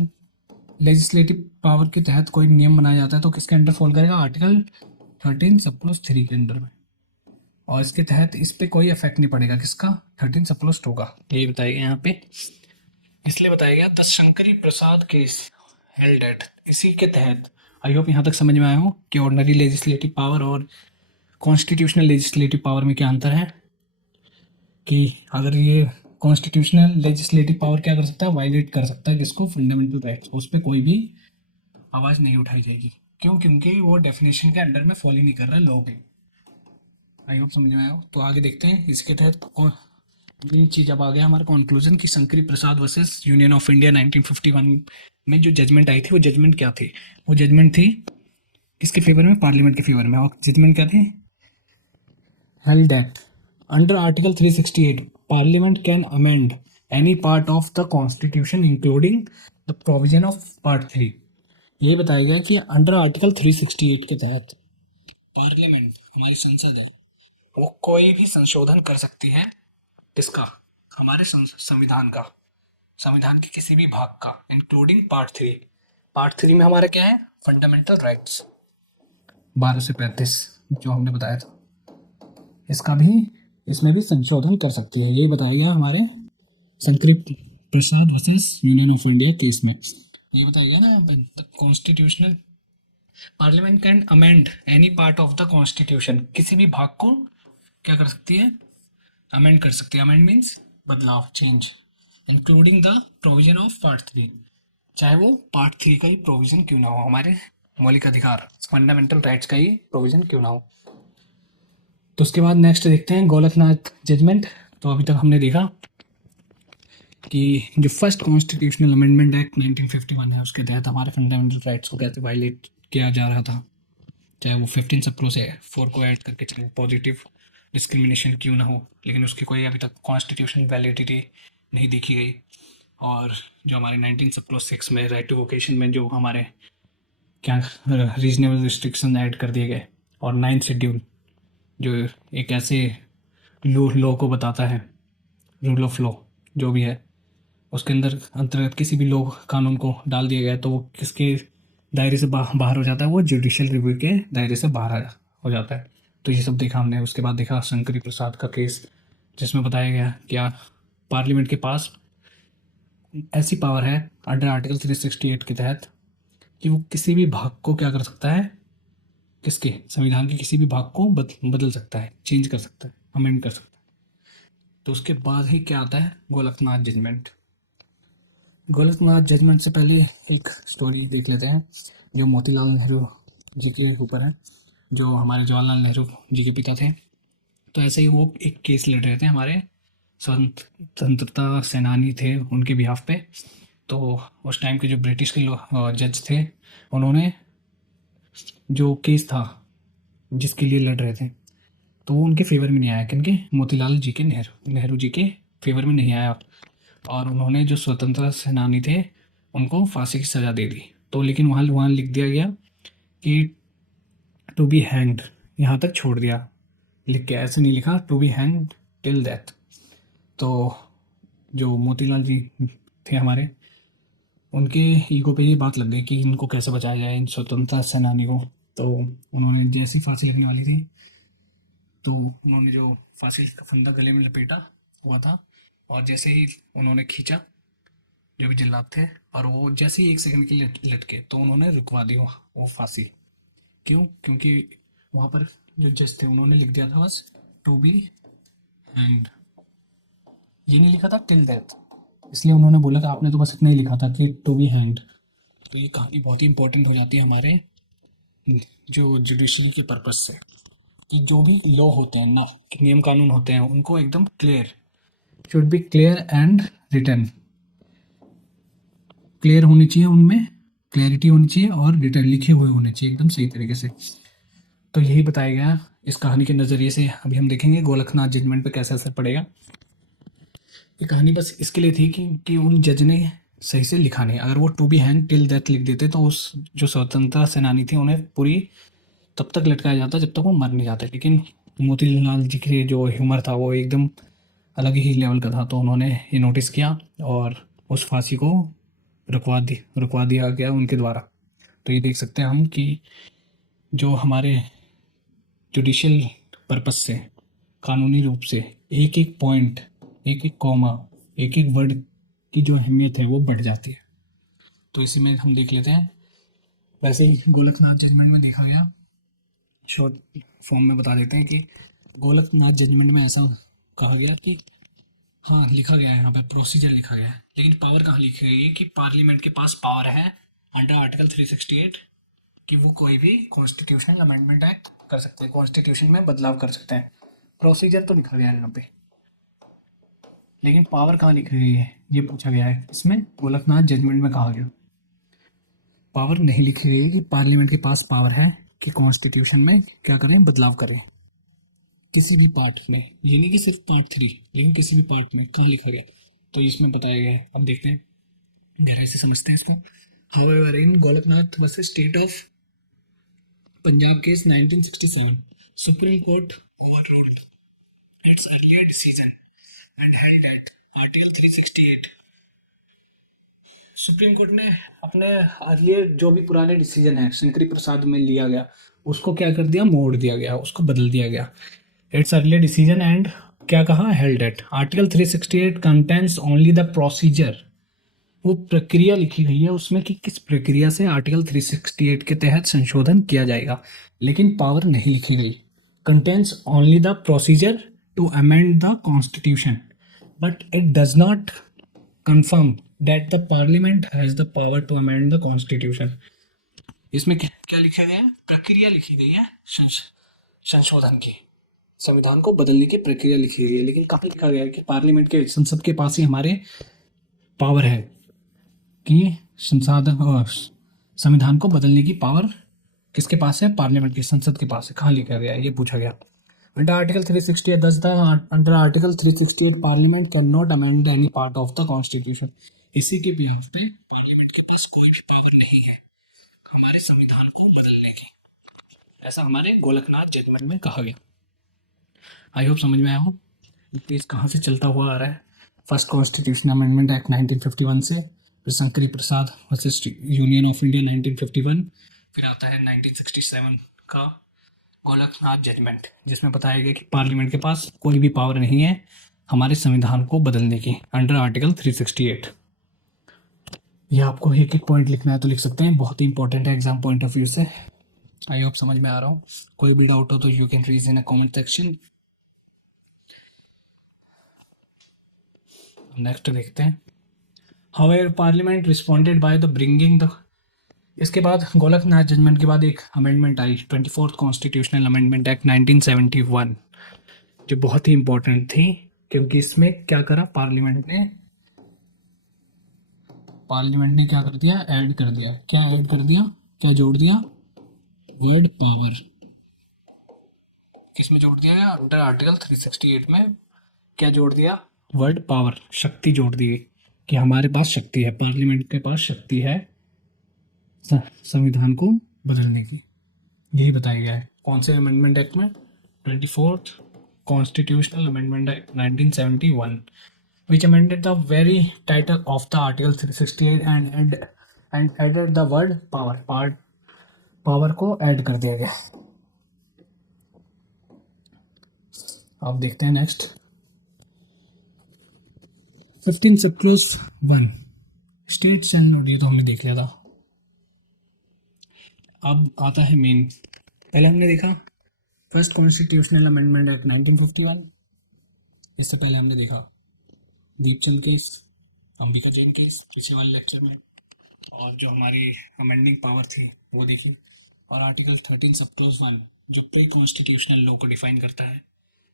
लेजिस्लेटिव पावर के तहत कोई नियम बनाया जाता है तो किसके अंडर फॉल करेगा, आर्टिकल 13 सब क्लॉज 3 के अंडर में। और इसके तहत इस पे कोई इफेक्ट नहीं पड़ेगा, किसका, 13 सब क्लॉज 2 का। ये बताया यहाँ पे इसलिए बताया गया the Shankari Prasad case held at, इसी के तहत। आई होप यहाँ तक समझ में आया हो कि ऑर्डिनरी लेजिस्लेटिव पावर और कॉन्स्टिट्यूशनल लेजिस्लेटिव पावर में क्या अंतर है। कि अगर ये कॉन्स्टिट्यूशनल लेजिस्लेटिव पावर क्या कर सकता है, वायलेट कर सकता है किसको, फंडामेंटल राइट्स, उस पर कोई भी आवाज़ नहीं उठाई जाएगी। क्यों, क्योंकि वो डेफिनेशन के अंडर में फॉलो ही नहीं कर रहा है लॉ के। आई होप समझ में आया हो। तो आगे देखते हैं इसके तहत ये चीज़ अब आ गया हमारा कंक्लूजन की Shankari Prasad versus union of India 1951 में जो जजमेंट आई थी वो जजमेंट क्या थी, वो जजमेंट थी किसके फेवर में, पार्लियामेंट के फेवर में। और जजमेंट क्या थी, held that under article 368 parliament can amend any part of the constitution including the provision of part 3। ये बताया गया कि अंडर आर्टिकल 368 के तहत पार्लियामेंट, हमारी संसद है, वो कोई भी संशोधन कर सकती है, किसका, हमारे संविधान का, संविधान के किसी भी भाग का, इंक्लूडिंग पार्ट 3। पार्ट 3 में हमारा क्या है, फंडामेंटल राइट्स 12 से 35 जो हमने बताया था, इसका भी, इसमें भी संशोधन कर सकती है। ये बताया गया हमारे Shankari Prasad versus union of India case में। ये बताया गया ना, the constitutional parliament can amend any part of the constitution, किसी भी भाग को क्या कर सकती है, अमेंड कर सकती है। अमेंड मीन्स बदलाव, change, including the provision of part 3, चाहे वो पार्ट 3 का ही प्रोविजन क्यों ना हो, हमारे मौलिक अधिकार फंडामेंटल राइट्स का ही प्रोविजन क्यों ना हो। तो उसके बाद नेक्स्ट देखते हैं गोलकनाथ जजमेंट। तो अभी तक हमने देखा कि जो फर्स्ट कॉन्स्टिट्यूशनल अमेंडमेंट एक्ट 1951 है उसके तहत हमारे फंडामेंटल राइट्स को कैसे वायलेट किया जा रहा था, चाहे वो 15 सब क्लॉज है 4 को ऐड करके चले, पॉजिटिव डिस्क्रिमिनेशन क्यों ना हो, लेकिन उसकी कोई अभी तक कॉन्स्टिट्यूशनल वैलिडिटी नहीं देखी गई। और जो हमारे 19 सब क्लॉज 6 में राइट टू वोकेशन में जो हमारे क्या रीजनेबल रिस्ट्रिक्शन ऐड कर दिए गए, और 9th शेड्यूल जो एक ऐसे लॉ को बताता है, रूल ऑफ लॉ जो भी है, उसके अंतर्गत किसी भी लॉ कानून को डाल दिया गया तो वो किसके दायरे से बाहर हो जाता है, वो जुडिशियल रिव्यू के दायरे से बाहर हो जाता है। तो ये सब देखा हमने। उसके बाद देखा शंकरी प्रसाद का केस, जिसमें बताया गया क्या पार्लियामेंट के पास ऐसी पावर है अंडर आर्टिकल 368 के तहत कि वो किसी भी भाग को क्या कर सकता है, किसके, संविधान के किसी भी भाग को बदल सकता है, चेंज कर सकता है, अमेंड कर सकता है। तो उसके बाद ही क्या आता है, गोलकनाथ जजमेंट। गोलकनाथ जजमेंट से पहले एक स्टोरी देख लेते हैं जो मोतीलाल नेहरू जी के ऊपर है, जो हमारे जवाहरलाल नेहरू जी के पिता थे। तो ऐसे ही वो एक केस लड़ रहे थे, हमारे स्वतंत्रता सेनानी थे उनके बिहाफ पे। तो उस टाइम के जो ब्रिटिश के जज थे, उन्होंने जो केस था जिसके लिए लड़ रहे थे तो वो उनके फेवर में नहीं आया, क्योंकि मोतीलाल जी के नेहरू जी के फेवर में नहीं आया, और उन्होंने जो स्वतंत्रता सेनानी थे उनको फांसी की सज़ा दे दी। तो लेकिन वहाँ लिख दिया गया कि टू बी हैंग्ड, यहाँ तक छोड़ दिया लिख के, ऐसे नहीं लिखा to be hanged till death. तो जो मोतीलाल जी थे हमारे, उनके ईगो पे ये बात लग गई कि इनको कैसे बचाया जाए, इन स्वतंत्रता सेनानी को। तो उन्होंने जैसी फांसी लगने वाली थी तो उन्होंने जो फांसी का फंदा गले में लपेटा हुआ था, और जैसे ही उन्होंने खींचा जो भी जल्लाद थे, और वो जैसे ही 1 सेकंड के लिए लटके तो उन्होंने रुकवा दी वो फांसी। क्यों, क्योंकि वहाँ पर जो जज थे उन्होंने लिख दिया था बस टू बी हैंग्ड, ये नहीं लिखा था टिल डेथ, इसलिए उन्होंने बोला कि आपने तो बस इतना ही लिखा था कि टू बी हैंग्ड। तो ये कहानी बहुत ही इंपॉर्टेंट हो जाती है हमारे जो जुडिशरी के पर्पस से, कि जो भी लॉ होते हैं ना, नियम कानून होते हैं, उनको एकदम clear, should be clear and written, clear होनी चाहिए, उनमें क्लैरिटी होनी चाहिए, और रिटन लिखे हुए होने चाहिए एकदम सही तरीके से। तो यही बताया गया इस कहानी के नज़रिए से। अभी हम देखेंगे गोलकनाथ जजमेंट पे कैसे असर पड़ेगा। ये कहानी बस इसके लिए थी कि उन जज ने सही से लिखा नहीं। अगर वो to be hang till death लिख देते तो उस जो स्वतंत्रता सेनानी थी उन्हें पूरी तब तक लटकाया जाता जब तक वो मर नहीं जाते। लेकिन मोतीलाल जी के जो ह्यूमर था वो एकदम अलग ही लेवल का था, तो उन्होंने ये नोटिस किया और उस फांसी को रुकवा दिया गया उनके द्वारा। तो ये देख सकते हैं हम कि जो हमारे जुडिशियल पर्पस से, कानूनी रूप से एक एक पॉइंट, एक एक कॉमा, एक एक वर्ड की जो अहमियत है वो बढ़ जाती है। तो इसी में हम देख लेते हैं। वैसे ही गोलकनाथ जजमेंट में देखा गया, शॉर्ट फॉर्म में बता देते हैं कि गोलकनाथ जजमेंट में ऐसा कहा गया कि हाँ, लिखा गया है यहाँ पे, प्रोसीजर लिखा गया है, लेकिन पावर कहाँ लिखी गई है कि पार्लियामेंट के पास पावर है अंडर आर्टिकल 368 कि वो कोई भी कॉन्स्टिट्यूशनल अमेंडमेंट एक्ट कर सकते हैं, कॉन्स्टिट्यूशन में बदलाव कर सकते हैं। प्रोसीजर तो लिखा गया है यहाँ पे, लेकिन पावर कहाँ लिखी गई है ये पूछा गया है। इसमें गोलकनाथ जजमेंट में कहा गया पावर नहीं लिखी गई है कि पार्लियामेंट के पास पावर है कि कॉन्स्टिट्यूशन में क्या करें, बदलाव करें किसी भी पार्ट में। ये नहीं कि सिर्फ पार्ट 3, लेकिन किसी भी पार्ट में कहाँ लिखा गया, तो इसमें बताया गया है। अब देखते हैं, गहराई से समझते हैं इसको। However in Golaknath versus state of Punjab case 1967, supreme court overruled its earlier decision and held that Article 368। Supreme court ने अपने अर्लियर जो भी पुराने डिसीजन है शंकरी प्रसाद में लिया गया, उसको क्या कर दिया, मोड़ दिया गया, उसको बदल दिया गया। इट्स अर्लियर डिसीजन एंड क्या कहा, held at article 368 contains only the procedure. वो प्रक्रिया लिखी गई है उसमें कि किस प्रक्रिया से आर्टिकल 368 के तहत संशोधन किया जाएगा, लेकिन पावर नहीं लिखी गई। Contains only the procedure to amend the constitution but it does not confirm that the parliament has the power to amend the constitution। इसमें क्या लिखा गया है, प्रक्रिया लिखी गई है संशोधन की, संविधान को बदलने की प्रक्रिया लिखी गई है, लेकिन कहाँ लिखा गया है कि पार्लियामेंट के, संसद के पास ही हमारे पावर है कि संविधान को बदलने की पावर किसके पास है, पार्लियामेंट के, संसद के पास है। कहाँ लिखा गया है ये पूछा गया। Under Article 368, thus under Article 368, Parliament cannot amend any part of the Constitution। इसी के बिहाफ पे पार्लियामेंट के पास कोई भी पावर नहीं है हमारे संविधान को बदलने की, ऐसा हमारे गोलकनाथ जजमेंट में कहा गया। आई होप समझ में आया हो। प्लीज कहाँ से चलता हुआ आ रहा है, फर्स्ट कॉन्स्टिट्यूशन अमेंडमेंट एक्ट 1951 से, फिर Shankari Prasad versus union of India 1951, फिर आता है 1967 का गोलकनाथ जजमेंट, जिसमें बताया गया कि पार्लियामेंट के पास कोई भी पावर नहीं है हमारे संविधान को बदलने की अंडर आर्टिकल 368। ये आपको एक एक पॉइंट लिखना है तो लिख सकते हैं, बहुत ही इंपॉर्टेंट है एग्जाम पॉइंट ऑफ व्यू से। आई होप समझ में आ रहा हूँ। कोई भी डाउट हो तो you can raise in a comment section. Next देखते हैं। However parliament responded by the bringing the, इसके बाद गोलकनाथ जजमेंट के बाद एक अमेंडमेंट आई, 24th कॉन्स्टिट्यूशनल अमेंडमेंट एक्ट 1971, जो बहुत ही इंपॉर्टेंट थी क्योंकि इसमें क्या करा, पार्लियामेंट ने क्या कर दिया, ऐड कर दिया। क्या ऐड कर दिया, क्या जोड़ दिया, वर्ड पावर। किसमें जोड़ दिया गया, अंडर आर्टिकल 368 में क्या जोड़ दिया, वर्ड पावर, शक्ति जोड़ दी कि हमारे पास शक्ति है, पार्लियामेंट के पास शक्ति है संविधान को बदलने की। यही बताया गया है कौन से अमेंडमेंट एक्ट में, 24th constitutional amendment act 1971, which amended the very title of the article 368 and added the word power। Power को ऐड कर दिया गया। अब देखते हैं नेक्स्ट 15 सब क्लोज 1 स्टेट शैल नोट, ये तो हमने देख लिया था। अब आता है मेन, पहले हमने देखा फर्स्ट कॉन्स्टिट्यूशनल अमेंडमेंट एक्ट 1951, इससे पहले हमने देखा दीपचंद केस, अंबिका जैन केस पिछले वाले लेक्चर में, और जो हमारी अमेंडिंग पावर थी वो देखी, और आर्टिकल 13 सब क्लोज 1 जो प्री कॉन्स्टिट्यूशनल लॉ को डिफाइन करता है।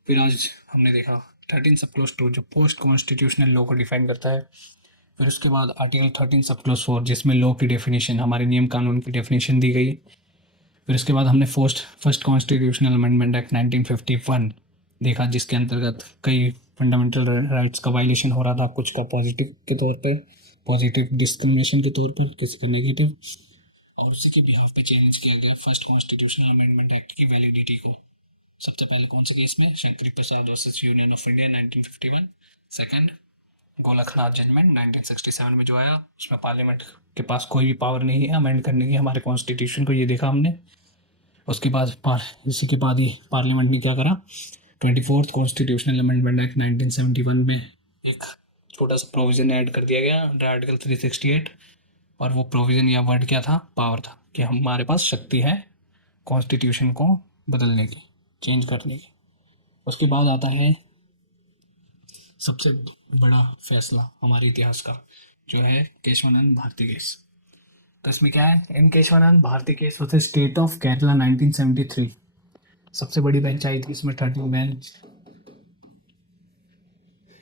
फिर आज हमने देखा 13 सब क्लोज 2 जो पोस्ट कॉन्स्टिट्यूशनल लॉ को डिफाइन करता है। फिर उसके बाद आर्टिकल 13 सब क्लोज 4 जिसमें लॉ की डेफिनेशन, हमारे नियम कानून की डेफिनेशन दी गई। फिर उसके बाद हमने फर्स्ट कॉन्स्टिट्यूशनल अमेंडमेंट एक्ट 1951 देखा, जिसके अंतर्गत कई फंडामेंटल राइट्स का वायलेशन हो रहा था, कुछ का पॉजिटिव के तौर पर, पॉजिटिव डिस्क्रिमिनेशन के तौर पर, किसी का नेगेटिव, और उसी के बिहाफ पे चैलेंज किया गया फर्स्ट कॉन्स्टिट्यूशनल अमेंडमेंट एक्ट की वैलिडिटी को। सबसे पहले कौन से केस में? Shankari Prasad versus union of India 1951। Second, Golaknath judgment 1967 में जो आया, उसमें पार्लियामेंट के पास कोई भी पावर नहीं है अमेंड करने की हमारे कॉन्स्टिट्यूशन को, ये देखा हमने। उसके बाद इसी के बाद ही पार्लियामेंट ने क्या करा, 24th कॉन्स्टिट्यूशनल अमेंडमेंट एक्ट 1971 में एक छोटा सा प्रोविज़न ऐड कर दिया गया अंडर आर्टिकल 368, और वो प्रोविज़न या वर्ड क्या था? पावर था, कि हमारे पास शक्ति है कॉन्स्टिट्यूशन को बदलने की, चेंज करने की। उसके बाद आता है सबसे बड़ा फैसला हमारे इतिहास का, जो है केशवानंद भारती केस। तो इसमें क्या है? इन केशवानंद भारती केस होते स्टेट ऑफ केरला 1973। सबसे बड़ी बेंच आई थी इसमें, 13 बेंच।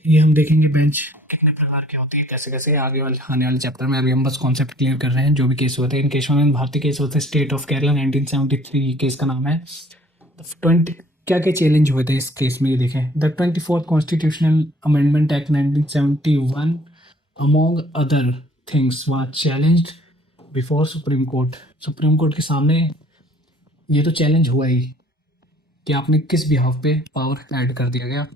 ये हम देखेंगे बेंच कितने प्रकार के होती है, कैसे कैसे आगे वाले आने वाले चैप्टर में। अभी हम बस कॉन्सेप्ट क्लियर कर रहे हैं। जो भी केस हुए थे, इन केशवानंद भारती केस होते स्टेट ऑफ केरला 1973, केस का नाम है। 20 क्या क्या चैलेंज हुए थे इस केस में, ये देखें। The 24th constitutional amendment act 1971 among other things was challenged before supreme court. Supreme court के सामने ये तो चैलेंज हुआ ही कि आपने किस बिहाफ पे पावर ऐड कर दिया गया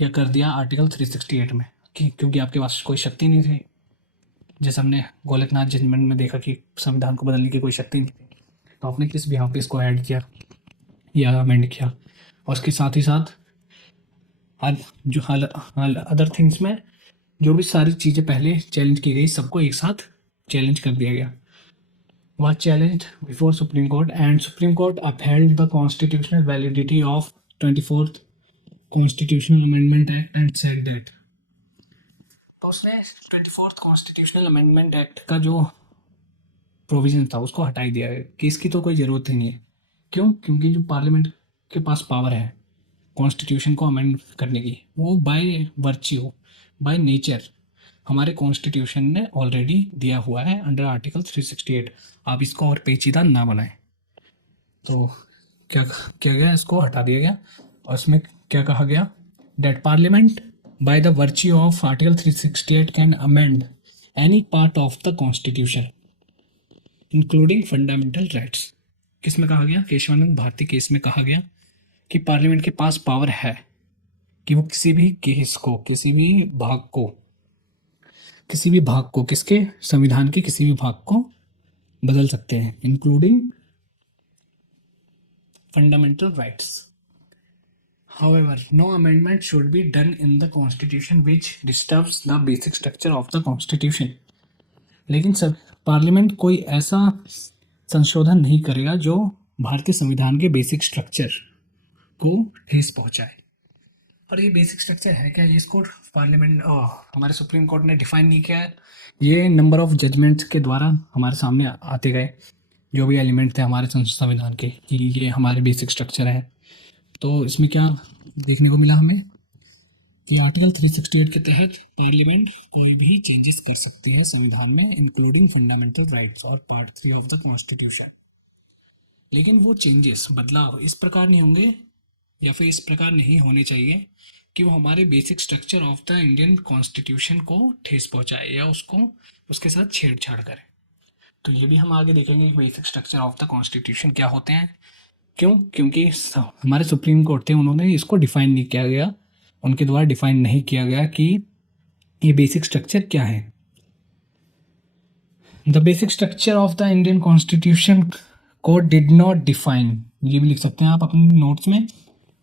या कर दिया आर्टिकल 368 में, कि क्योंकि आपके पास कोई शक्ति नहीं थी। जैसे हमने गोलकनाथ जजमेंट में देखा कि संविधान को बदलने की कोई शक्ति नहीं थी, तो आपने किस बिहाफ पे इसको ऐड किया या अमेंड किया। और उसके साथ ही साथ जो अदर थिंग्स में जो भी सारी चीज़ें पहले चैलेंज की गई, सबको एक साथ चैलेंज कर दिया गया। was challenged before Supreme Court, and Supreme Court upheld the constitutional validity of 24th Constitutional Amendment Act and said that, तो उसने 24th Constitutional Amendment Act का जो प्रोविजन था उसको हटाई दिया है कि इसकी तो कोई ज़रूरत ही नहीं है। क्यों? क्योंकि जो पार्लियामेंट के पास पावर है कॉन्स्टिट्यूशन को अमेंड करने की, वो बाय वर्च्यू, बाय नेचर हमारे कॉन्स्टिट्यूशन ने ऑलरेडी दिया हुआ है अंडर आर्टिकल 368। आप इसको और पेचीदा ना बनाएं। तो क्या किया गया? इसको हटा दिया गया। और इसमें क्या कहा गया? That parliament by the virtue of article 368 can amend any part of the constitution including fundamental rights. किस में कहा गया? केशवानंद भारती केस में कहा गया कि पार्लियामेंट के पास पावर है कि वो किसी भी केस को, किसी भी भाग को किसके? संविधान के किसी भी भाग को बदल सकते हैं, including fundamental rights. However, no amendment should be done in the constitution which disturbs the basic structure of the constitution। लेकिन सब पार्लियामेंट कोई ऐसा संशोधन नहीं करेगा जो भारतीय संविधान के बेसिक स्ट्रक्चर को ठेस पहुंचाए। और ये बेसिक स्ट्रक्चर है क्या? ये इसको पार्लियामेंट हमारे सुप्रीम कोर्ट ने डिफाइन नहीं किया है। ये नंबर ऑफ जजमेंट्स के द्वारा हमारे सामने आते गए, जो भी एलिमेंट थे हमारे संविधान के, कि ये हमारे बेसिक स्ट्रक्चर है। तो इसमें क्या देखने को मिला हमें कि आर्टिकल 368 के तहत पार्लियामेंट कोई भी चेंजेस कर सकती है संविधान में, इंक्लूडिंग फंडामेंटल राइट्स और पार्ट 3 ऑफ द कॉन्स्टिट्यूशन। लेकिन वो चेंजेस, बदलाव इस प्रकार नहीं होंगे या फिर इस प्रकार नहीं होने चाहिए कि वो हमारे basic structure of the Indian constitution को ठेस पहुंचाए या उसको उसके साथ छेड़छाड़ करे। तो ये भी हम आगे देखेंगे कि basic structure of the constitution क्या होते हैं। क्यों? क्योंकि हमारे सुप्रीम कोर्ट थे, उन्होंने इसको डिफाइन नहीं किया गया, उनके द्वारा डिफाइन नहीं किया गया कि ये बेसिक स्ट्रक्चर क्या है। The basic structure of the Indian constitution court did not define, ये भी लिख सकते हैं आप अपने नोट्स में,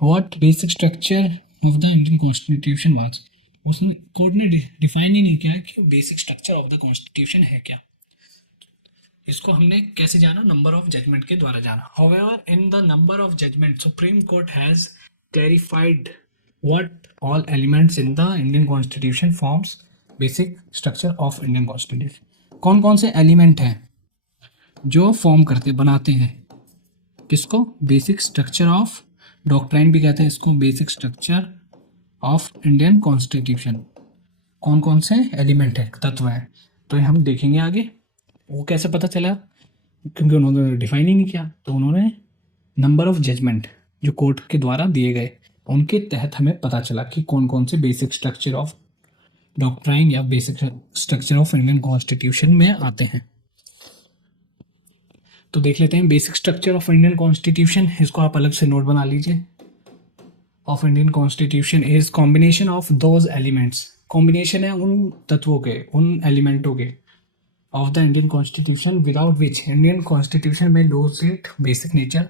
what basic structure of the Indian constitution was. उसने कोर्ट ने डिफाइन ही नहीं किया कि basic structure of the constitution है क्या। इसको हमने कैसे जाना? नंबर ऑफ जजमेंट के द्वारा जाना। However, in the number of judgment, Supreme Court has clarified what all elements in the Indian Constitution forms basic structure of Indian Constitution। कौन कौन से एलिमेंट हैं जो फॉर्म करते, बनाते हैं किसको? बेसिक स्ट्रक्चर ऑफ, डॉक्ट्राइन भी कहते हैं इसको, basic structure of Indian constitution. कौन कौन से एलिमेंट है, तत्व हैं, तो हम देखेंगे आगे। वो कैसे पता चला? क्योंकि उन्होंने डिफाइन ही नहीं किया। तो उन्होंने नंबर ऑफ जजमेंट जो कोर्ट के द्वारा दिए गए, उनके तहत हमें पता चला कि कौन कौन से बेसिक स्ट्रक्चर ऑफ डॉक्ट्राइन या basic structure of Indian constitution में आते हैं। तो देख लेते हैं basic structure of Indian constitution, इसको आप अलग से नोट बना लीजिए। Of Indian constitution is combination of those elements, combination है उन तत्वों के, उन एलिमेंटों के of the Indian constitution without which Indian constitution में लूज इट बेसिक नेचर।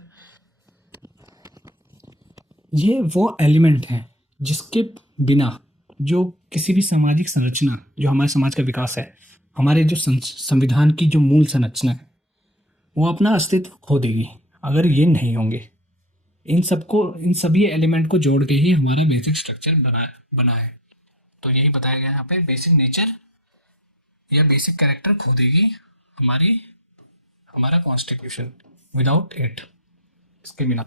ये वो एलिमेंट हैं जिसके बिना जो किसी भी सामाजिक संरचना, जो हमारे समाज का विकास है, हमारे जो संविधान की जो मूल संरचना है, वो अपना अस्तित्व खो देगी अगर ये नहीं होंगे। इन सबको, इन सभी एलिमेंट को जोड़ के ही हमारा बेसिक स्ट्रक्चर बना है। तो यही बताया गया यहाँ पे, बेसिक नेचर या बेसिक कैरेक्टर खो देगी हमारा कॉन्स्टिट्यूशन विदाउट इट, इसके बिना।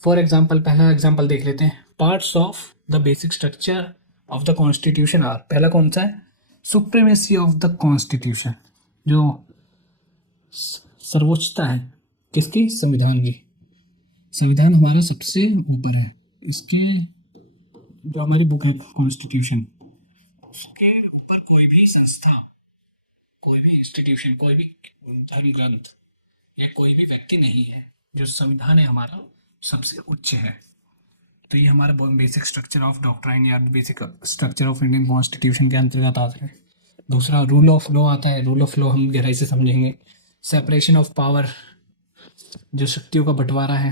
फॉर एग्जाम्पल, पहला एग्जाम्पल देख लेते हैं। Parts of the basic structure of the constitution are, पहला कौन सा है? सुप्रीमेसी ऑफ द कॉन्स्टिट्यूशन, जो सर्वोच्चता है किसकी? संविधान की। संविधान हमारा सबसे ऊपर है, इसके जो हमारी बुक है कॉन्स्टिट्यूशन, उसके ऊपर कोई भी संस्था, कोई भी इंस्टीट्यूशन, कोई भी धर्म ग्रंथ या कोई भी व्यक्ति नहीं है। जो संविधान है हमारा सबसे उच्च है। तो ये हमारा बेसिक स्ट्रक्चर ऑफ डॉक्ट्राइन या basic structure of Indian constitution के अंतर्गत आता है। दूसरा रूल ऑफ लॉ आता है। रूल ऑफ लॉ हम गहराई से समझेंगे। सेपरेशन ऑफ पावर, जो शक्तियों का बंटवारा है,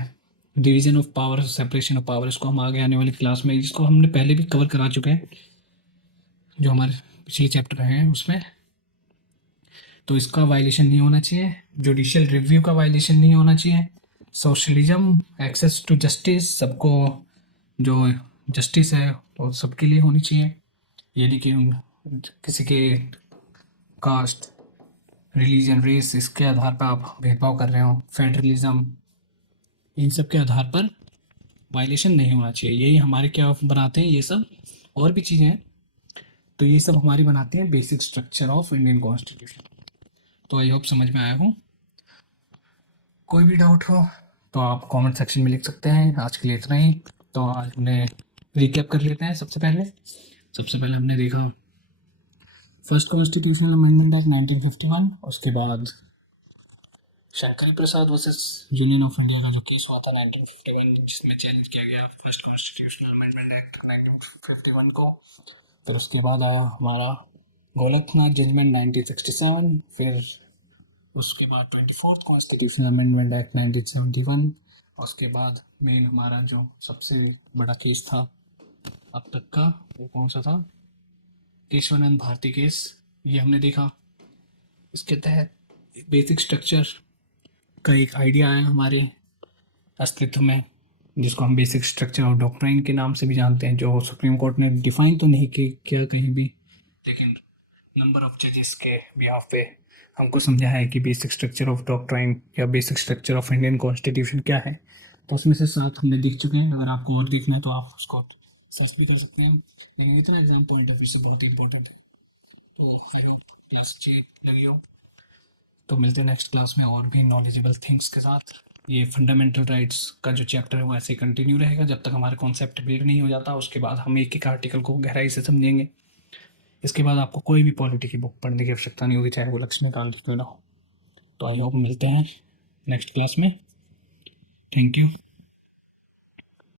division of power, separation of power, इसको हम आगे आने वाली क्लास में, जिसको हमने पहले भी कवर करा चुके हैं जो हमारे पिछले चैप्टर हैं उसमें। तो इसका वायलेशन नहीं होना चाहिए, जुडिशियल रिव्यू का वायलेशन नहीं होना चाहिए, सोशलिज्म, एक्सेस टू जस्टिस, सबको जो जस्टिस है वो सबके लिए होनी चाहिए, यानी कि किसी के कास्ट, रिलीजन, रेस, इसके आधार पर आप भेदभाव कर रहे हो, फेडरलिज्म, इन सब के आधार पर वायलेशन नहीं होना चाहिए। यही हमारे क्या बनाते हैं ये सब, और भी चीज़ें हैं, तो ये सब हमारी बनाती हैं basic structure of Indian constitution. तो आई होप समझ में आया हो। कोई भी डाउट हो तो आप कमेंट सेक्शन में लिख सकते हैं। आज के लिए इतना ही। तो आज हमने रिकैप कर लेते हैं। सबसे पहले हमने देखा फर्स्ट कॉन्स्टिट्यूशनल अमेंडमेंट एक्ट 1951, उसके बाद Shankar Prasad versus union of India का जो केस हुआ था 1951, जिसमें चैलेंज किया गया फर्स्ट कॉन्स्टिट्यूशनल अमेंडमेंट एक्ट 1951 को। फिर उसके बाद आया हमारा गोलकनाथ जजमेंट 1967, फिर उसके बाद 24th कॉन्स्टिट्यूशनल अमेंडमेंट एक्ट 1971, उसके बाद मेन हमारा जो सबसे बड़ा केस था अब तक का, वो कौन सा था? केशवानंद भारती केस। ये हमने देखा। इसके तहत बेसिक स्ट्रक्चर का एक आइडिया आया हमारे अस्तित्व में, जिसको हम बेसिक स्ट्रक्चर ऑफ डॉक्ट्राइन के नाम से भी जानते हैं, जो सुप्रीम कोर्ट ने डिफाइन तो नहीं किया कहीं भी, लेकिन नंबर ऑफ जजेस के बिहाफ पे हमको समझा है कि बेसिक स्ट्रक्चर ऑफ डॉक्ट्राइन या basic structure of Indian constitution क्या है। तो उसमें से 7 हमने देख चुके हैं। अगर आपको और देखना है तो आप उसको सर्च भी कर सकते हैं, लेकिन इतना एग्जाम पॉइंट ऑफ व्यू से बहुत इंपॉर्टेंट है। तो आई होप क्लास अच्छी लगी हो। तो मिलते हैं नेक्स्ट क्लास में और भी नॉलेजेबल थिंग्स के साथ। ये फंडामेंटल राइट्स का जो चैप्टर है वो ऐसे कंटिन्यू रहेगा जब तक हमारा कॉन्सेप्ट क्लियर नहीं हो जाता। उसके बाद हम एक आर्टिकल को गहराई से समझेंगे। इसके बाद आपको कोई भी पॉलिटी की बुक पढ़ने की आवश्यकता नहीं होगी, चाहे वो लक्ष्मीकांत क्यों ना हो। तो आई होप मिलते हैं नेक्स्ट क्लास में। Thank you.